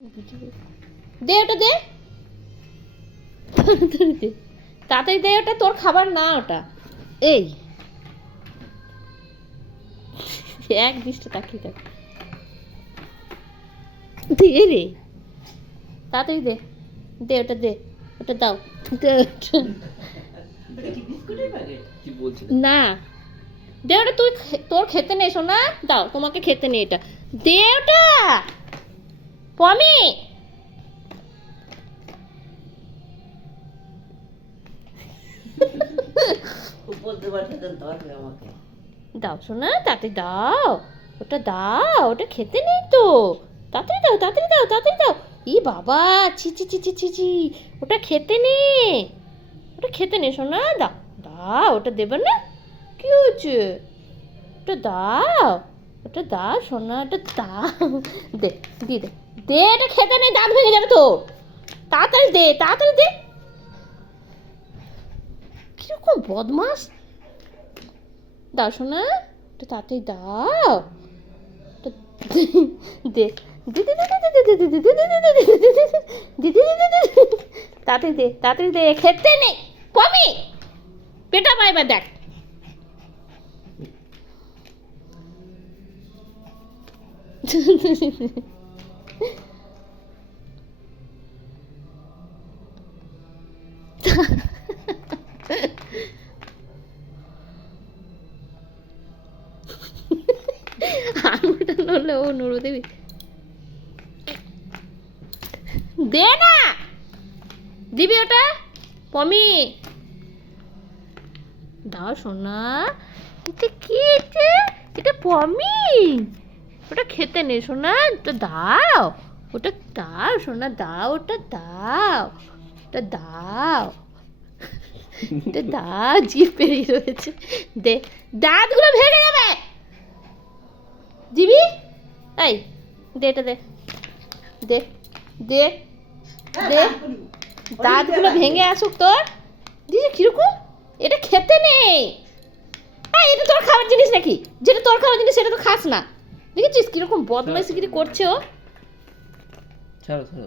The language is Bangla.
দে ওটা দে তাড়াতাড়ি দে, ওটা তোর খাবার না ওটা। এই এক দৃষ্টি তাকিয়ে থাক, দে রে তাড়াতাড়ি দে, দে ওটা দে, ওটা দাও না, দে ওটা, তুই তোর খেতে নেই সোনা, দাও তোমাকে খেতে নেই, এটা দে ওটা পমি। দাও সোনা তাড়াতাড়ি দাও, ওটা দাও, ওটা খেতে নেই তো, তাড়াতাড়ি দাও তাড়াতাড়ি দাও তাড়াতাড়ি দাও। ই বাবা, ছি ছি ছি ছি ছি ছি, ওটা খেতে নেই, ওটা খেতে নেই সোনা, দাও দাও, ওটা দেবে না, কি হয়েছে, ওটা দাও, ওটা দাও সোনা, ওটা দাও, দে দিয়ে দে, দে, এটা খেতে নেই, দাঁত ভেঙে যাবে তো, তাড়াতাড়ি দে তাড়াতাড়ি দে, কিরকম বদমাস, দাও শোনা, একটু তাড়াতাড়ি দাও, দে তাড়াতাড়ি দে তাড়াতাড়ি দে, খেতে নেই কমি, পেটা পাইবা দেখ। আঙুলটা নড়লে ও নড়ে দেবি, দে না, দিবি ওটা পমি, দাও সোনা, এটা কি, এটা পমি, ওটা খেতে নেই সোনা, ওটা দাও, ওটা দাও সোনা, দাও ওটা দাও, ওটা দাও, এটা দাও, জিভ পেরিয়ে রয়েছে, দে, দাঁতগুলো ভেঙে যাবে, দিবি, এই দে, এটা দে, দে দে দে, দাঁতগুলো ভেঙে আসুক তোর, দিদি কিরকম, এটা খেতে নেই, এটা তোর খাবার জিনিস নাকি, যেটা তোর খাবার জিনিস সেটা তো খাস না, দেখেছিস কিরকম বদমাইশি করছে ও। ছাড়ো ছাড়ো।